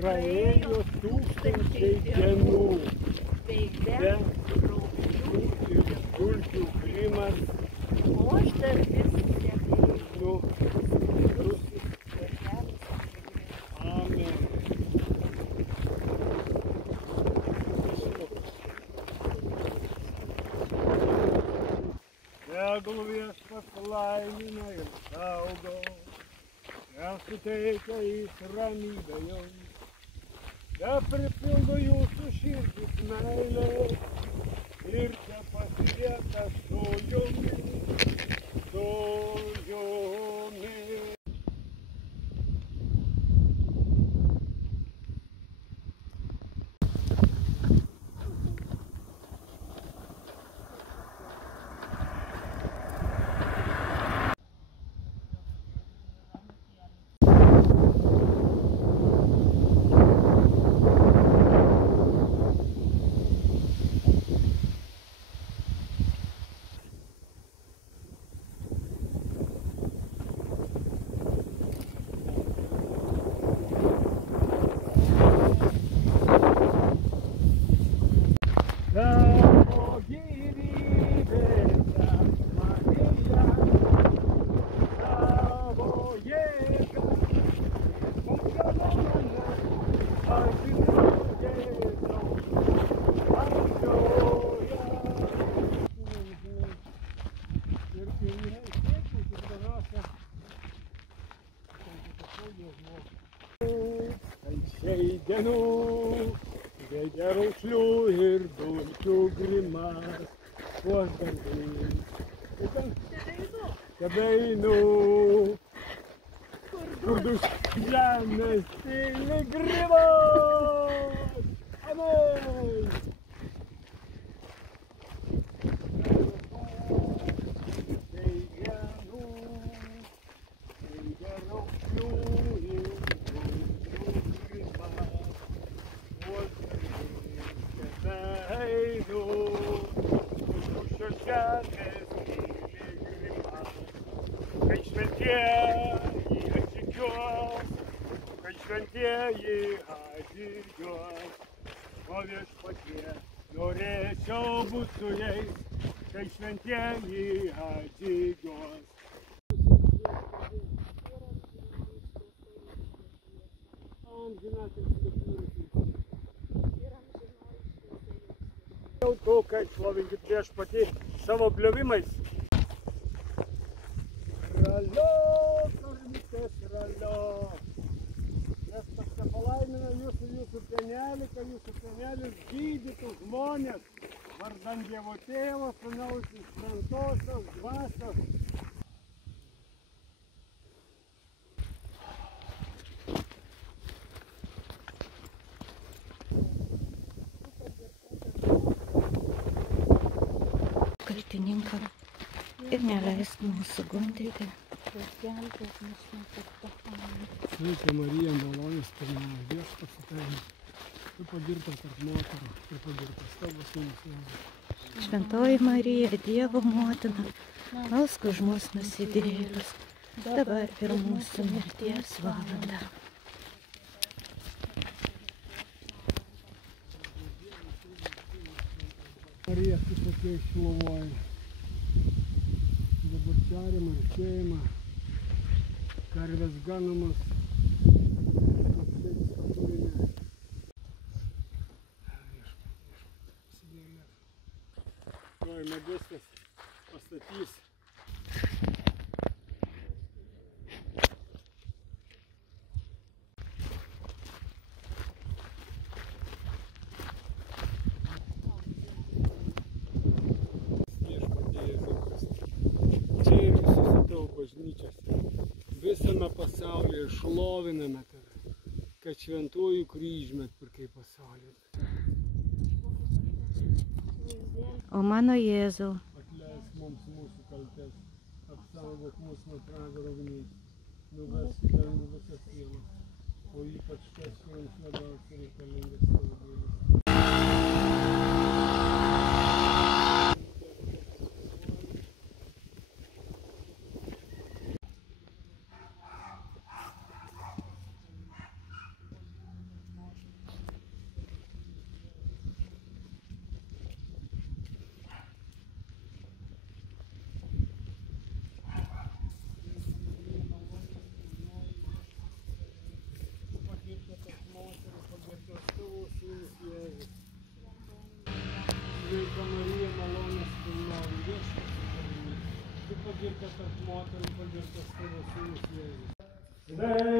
praėjo tūkstančiai dienų, be rūpų ir dulkių grimas, o aš dar vis nu, amen. Tegul Viešpats laimina ir saugo, ją suteikia jis ramybę jums, te pripildo jūsų širdis meilės ir te pasilieka su jumis, su jumis. Tavo gyvybė, Marija, tavo jėga, funkcionuoja, aš žinau, Jėzau, atjoja. Ir jinai sėkmės ir galiausia, kančiai dienų, veikia raukšlių ir dulkių grimas, kuo aš gandai. Tebeinu, kur duš žemės piligrimas. Amen. Veikia raukšlių ir dulkių grimas, einu, už žemės piligrimas, kai šventieji atžygiuos, o Viešpatie norėčiau būt su jais, kai šventieji atžygiuos. Jau to, kai šlovinkit Viešpatį savo bliovimais. Ralio, karvytės ralio. Viešpats te palaimina jūs ir jūsų pienelį, kad jūsų pienelis gydytų žmonės, vardan Dievo Tėvo, Sūnaus ir Šventosios Dvasios. kaltininkam ir neleisk mūsų gundyti. Sveika Marija, malonės pilna, Viešpats su tavimi, tu pagirtas tarp moterų ir pagirtas tavo sūnus Jėzus. Šventoji Marija, Dievo motina, melsk už mus nusidėjėlius, dabar ir mūsų mirties valandą. Marija, tu tokia šlovoji, dabar čarimą ir šeimą, karvės ganomas, apsėdis turime. Tuoj medistas pastatys. Visame pasaulyje šloviname tave, kad šventuoju kryžmę atpirkai pasaulį. O mano Jėzau, atleisk mums mūsų kaltes, apsaugok mus nuo pragaro ugnies, nuvesk į dangų visas sielas, o ypač tas, kuriems labiausiai reikalingas tavo gailestis. День